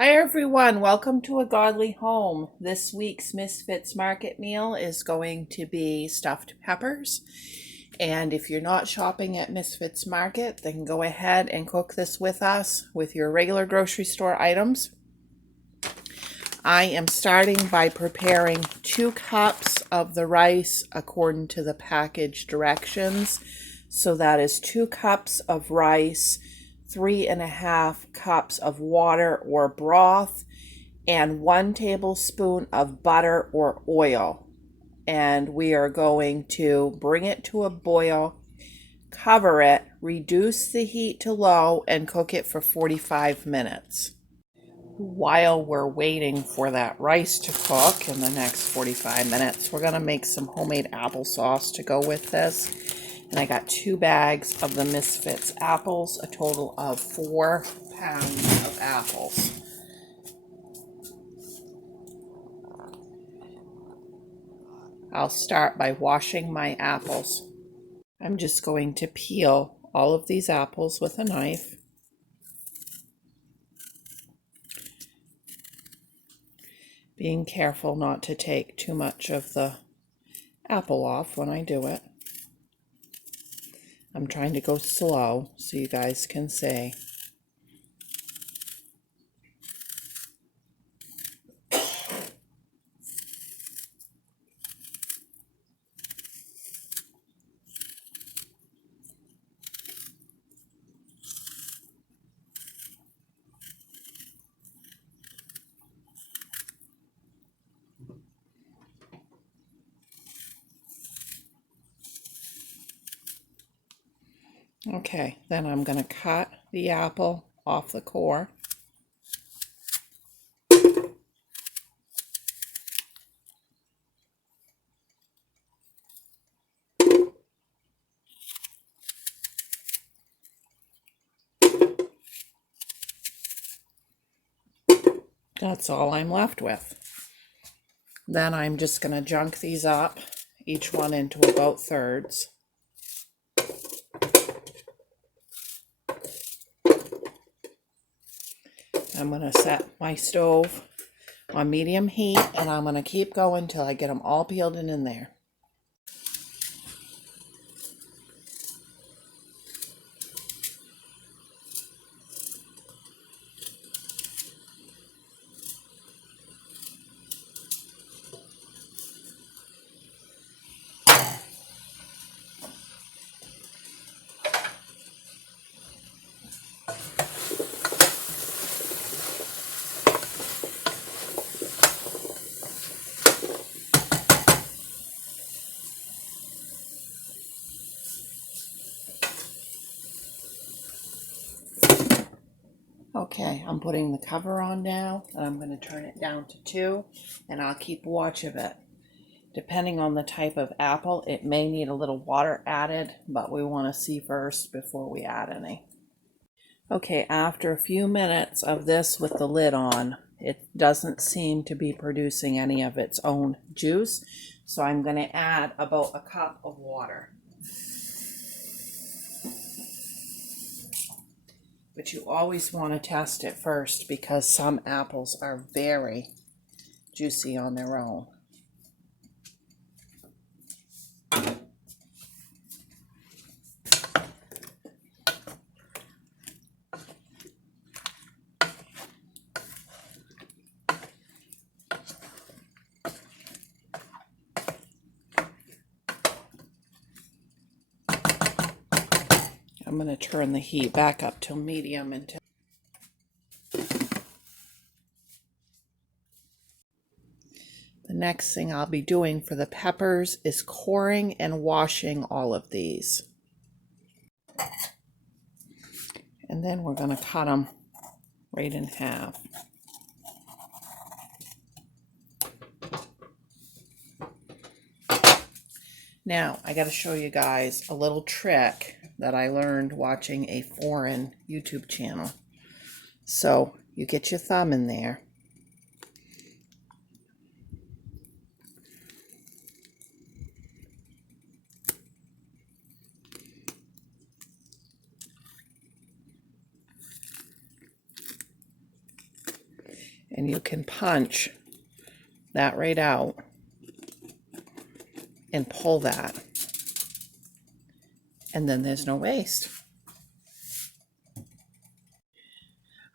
Hi everyone, welcome to A Godly Home. This week's Misfits Market meal is going to be stuffed peppers. And if you're not shopping at Misfits Market, then go ahead and cook this with us with your regular grocery store items. I am starting by preparing 2 cups of the rice according to the package directions. So that is 2 cups of rice, 3.5 cups of water or broth, and 1 tablespoon of butter or oil. And we are going to bring it to a boil, cover it, reduce the heat to low, and cook it for 45 minutes. While we're waiting for that rice to cook in the next 45 minutes, we're going to make some homemade applesauce to go with this. And I got 2 bags of the Misfits apples, a total of 4 pounds of apples. I'll start by washing my apples. I'm just going to peel all of these apples with a knife. Being careful not to take too much of the apple off when I do it. I'm trying to go slow so you guys can see. Okay, then I'm going to cut the apple off the core. That's all I'm left with. Then I'm just going to junk these up, each one into about thirds. I'm going to set my stove on medium heat, and I'm going to keep going until I get them all peeled and in there. Okay, I'm putting the cover on now, and I'm going to turn it down to 2, and I'll keep watch of it. Depending on the type of apple, it may need a little water added, but we want to see first before we add any. Okay, after a few minutes of this with the lid on, it doesn't seem to be producing any of its own juice, so I'm going to add about a cup of water. But you always want to test it first because some apples are very juicy on their own. I'm going to turn the heat back up to medium until the next thing I'll be doing for the peppers is coring and washing all of these. And then we're going to cut them right in half. Now, I got to show you guys a little trick that I learned watching a foreign YouTube channel. So, you get your thumb in there. and you can punch that right out and pull that, and then there's no waste.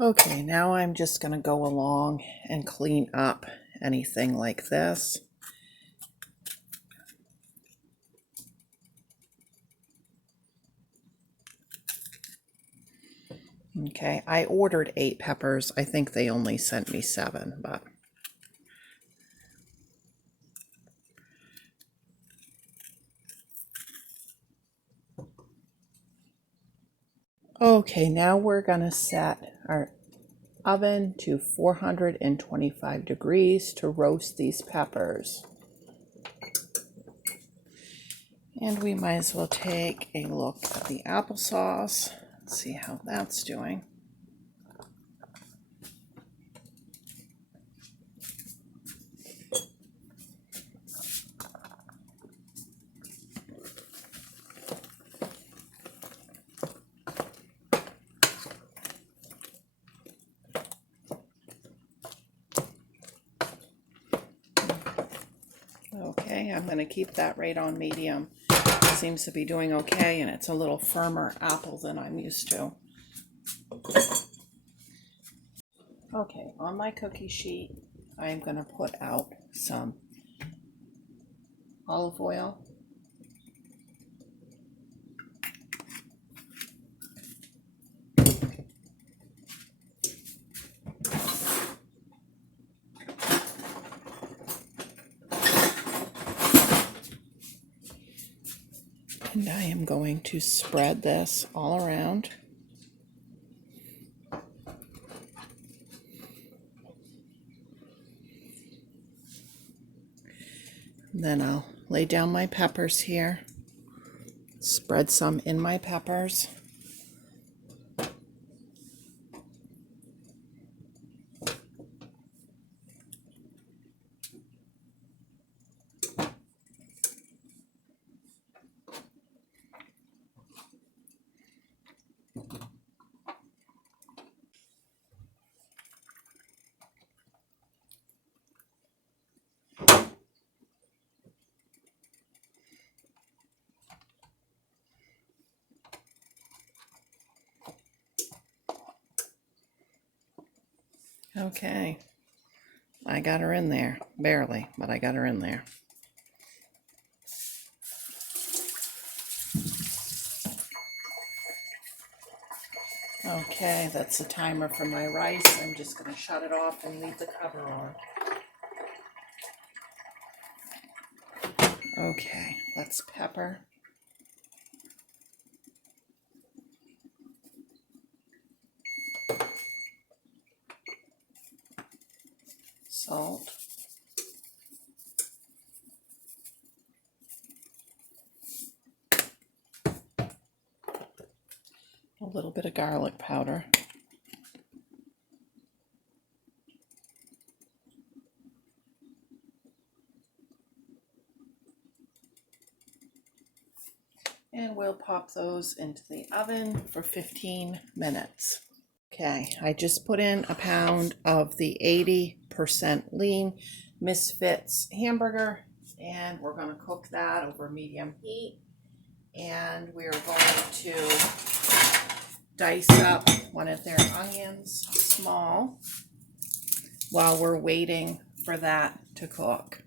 Okay, now I'm just going to go along and clean up anything like this. Okay, I ordered 8 peppers. I think they only sent me 7, but okay, now we're gonna set our oven to 425 degrees to roast these peppers. And we might as well take a look at the applesauce. See how that's doing. Okay, I'm going to keep that right on medium. It seems to be doing okay, and it's a little firmer apple than I'm used to. Okay, on my cookie sheet, I'm going to put out some olive oil. And I am going to spread this all around. And then I'll lay down my peppers here. Spread some in my peppers. Okay, I got her in there, barely, but I got her in there. Okay, that's the timer for my rice. I'm just going to shut it off and leave the cover on. Okay, let's pepper. Salt. A little bit of garlic powder. And we'll pop those into the oven for 15 minutes. Okay, I just put in a pound of the 80% lean Misfits hamburger, and we're going to cook that over medium heat. And we're going to dice up one of their onions small while we're waiting for that to cook.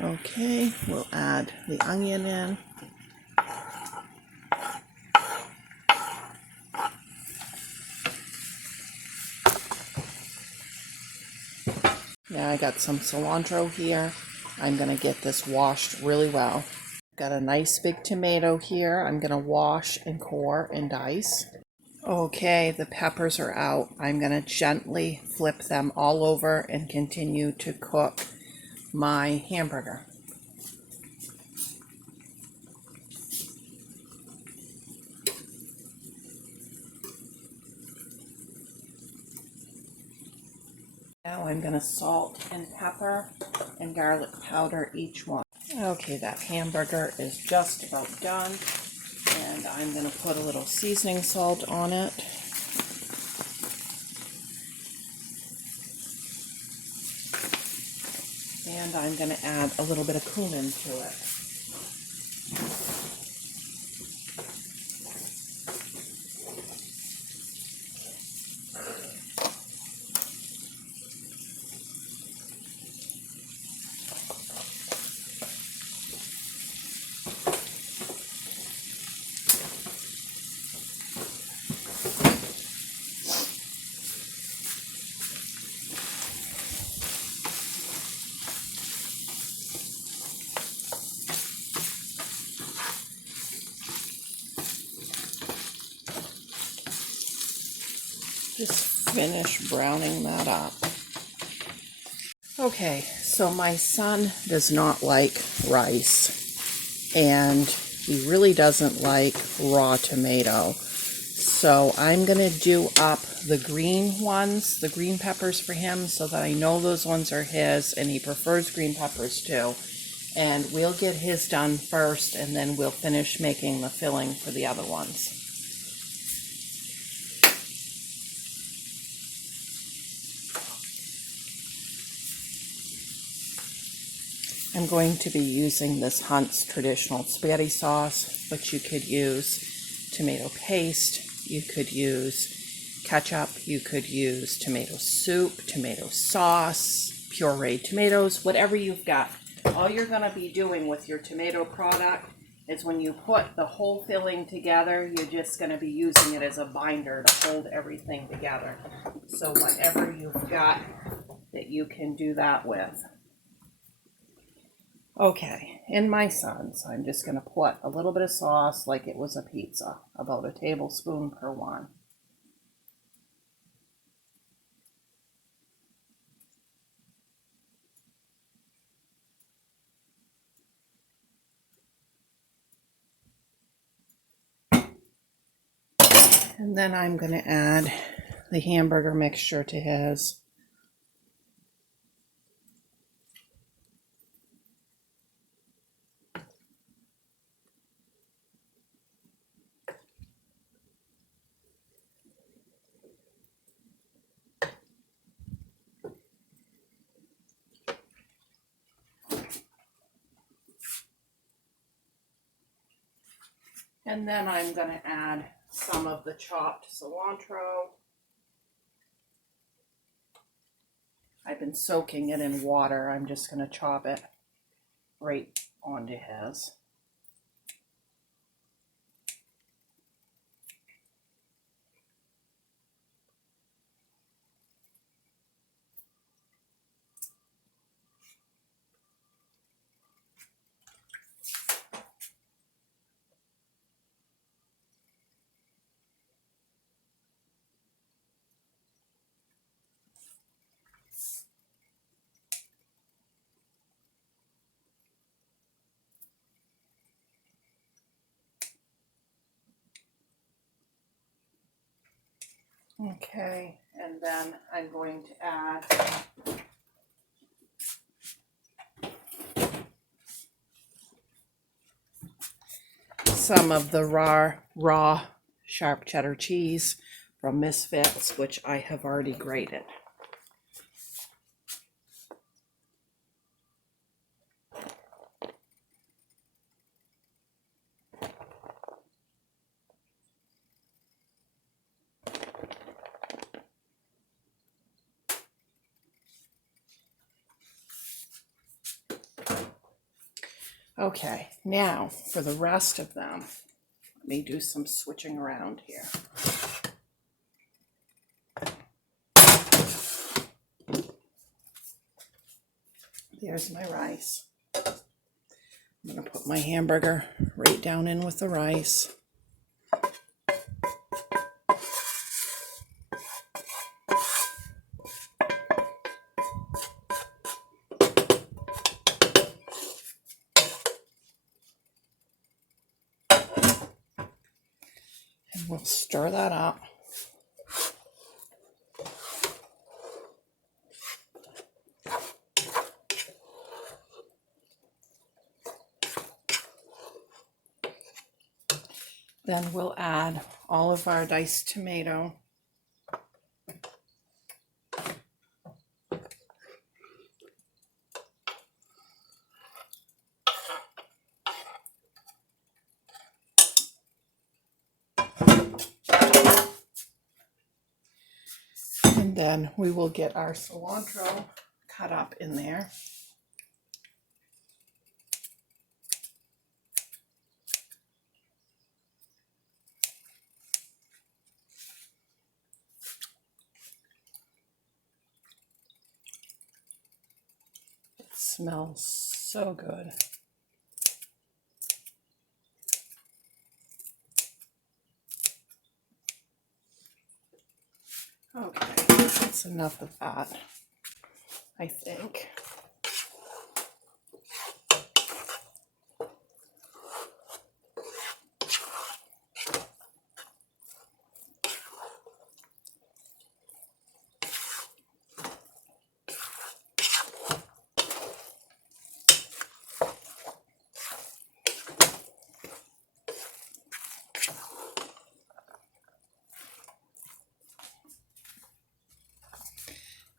Okay, we'll add the onion in. Yeah, I got some cilantro here. I'm going to get this washed really well. Got a nice big tomato here. I'm going to wash and core and dice. Okay, the peppers are out. I'm going to gently flip them all over and continue to cook my hamburger. Now I'm going to salt and pepper and garlic powder each one. Okay, that hamburger is just about done, and I'm going to put a little seasoning salt on it. And I'm going to add a little bit of cumin to it. Just finish browning that up. Okay, so my son does not like rice, and he really doesn't like raw tomato. So I'm going to do up the green ones, the green peppers for him, so that I know those ones are his, and he prefers green peppers too. And we'll get his done first, and then we'll finish making the filling for the other ones. I'm going to be using this Hunt's traditional spaghetti sauce, but you could use tomato paste, you could use ketchup, you could use tomato soup, tomato sauce, pureed tomatoes, whatever you've got. All you're going to be doing with your tomato product is when you put the whole filling together, you're just going to be using it as a binder to hold everything together. So whatever you've got that you can do that with. Okay, in my son's, I'm just going to put a little bit of sauce like it was a pizza, about a tablespoon per one. And then I'm going to add the hamburger mixture to his. And then I'm going to add some of the chopped cilantro. I've been soaking it in water. I'm just going to chop it right onto his. Okay, and then I'm going to add some of the raw sharp cheddar cheese from Misfits, which I have already grated. Okay, now for the rest of them, let me do some switching around here. There's my rice. I'm going to put my hamburger right down in with the rice. And we'll stir that up. Then we'll add all of our diced tomato. And then we will get our cilantro cut up in there. It smells so good. Okay, that's enough of that, I think.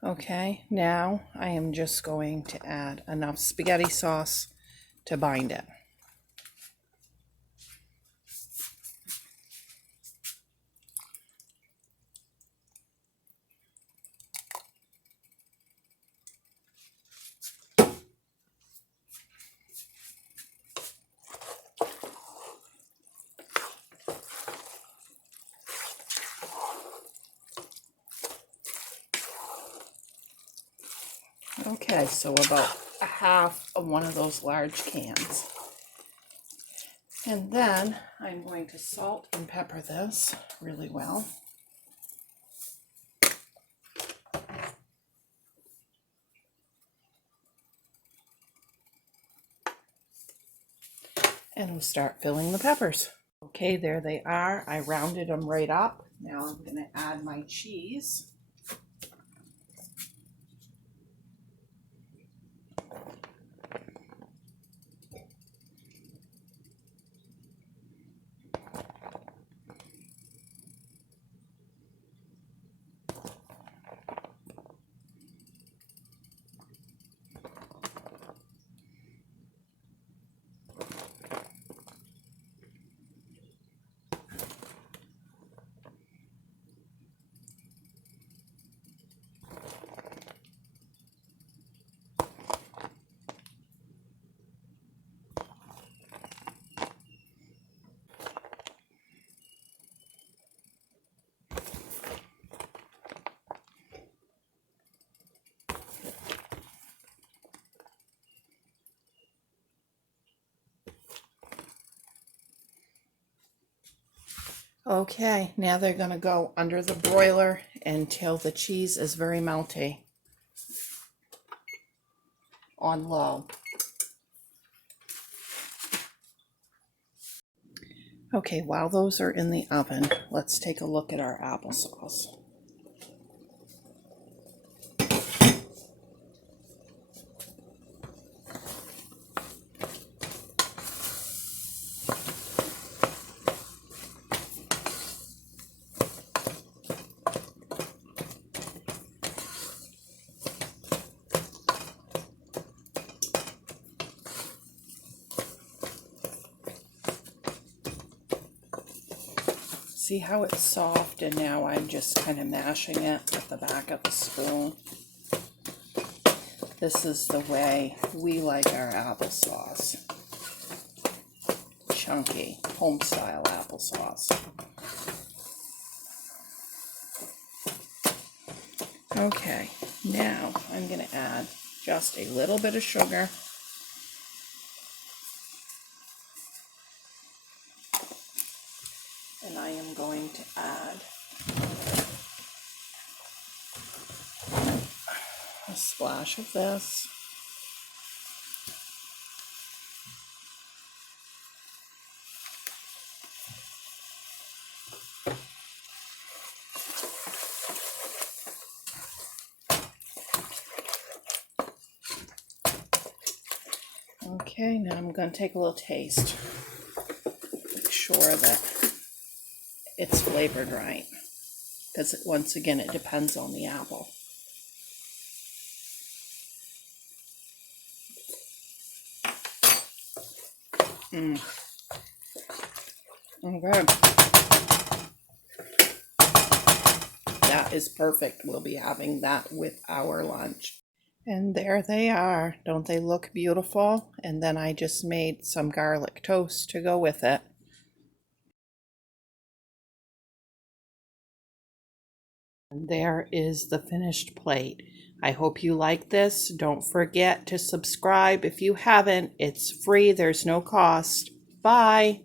Okay, now I am just going to add enough spaghetti sauce to bind it. Okay, so about a half of one of those large cans. And then I'm going to salt and pepper this really well. And we'll start filling the peppers. Okay, there they are. I rounded them right up. Now I'm going to add my cheese. Okay, now they're going to go under the broiler until the cheese is very melty on low. Okay, while those are in the oven, let's take a look at our applesauce. See how it's soft, and now I'm just kind of mashing it with the back of the spoon. This is the way we like our applesauce. Chunky, home-style applesauce. Okay, now I'm going to add just a little bit of sugar. And I am going to add a splash of this. Okay, now I'm going to take a little taste. Make sure that it's flavored right, because once again it depends on the apple. Okay, that is perfect. We'll be having that with our lunch. And there they are. Don't they look beautiful? And then I just made some garlic toast to go with it. And there is the finished plate. I hope you like this. Don't forget to subscribe if you haven't. It's free, there's no cost. Bye.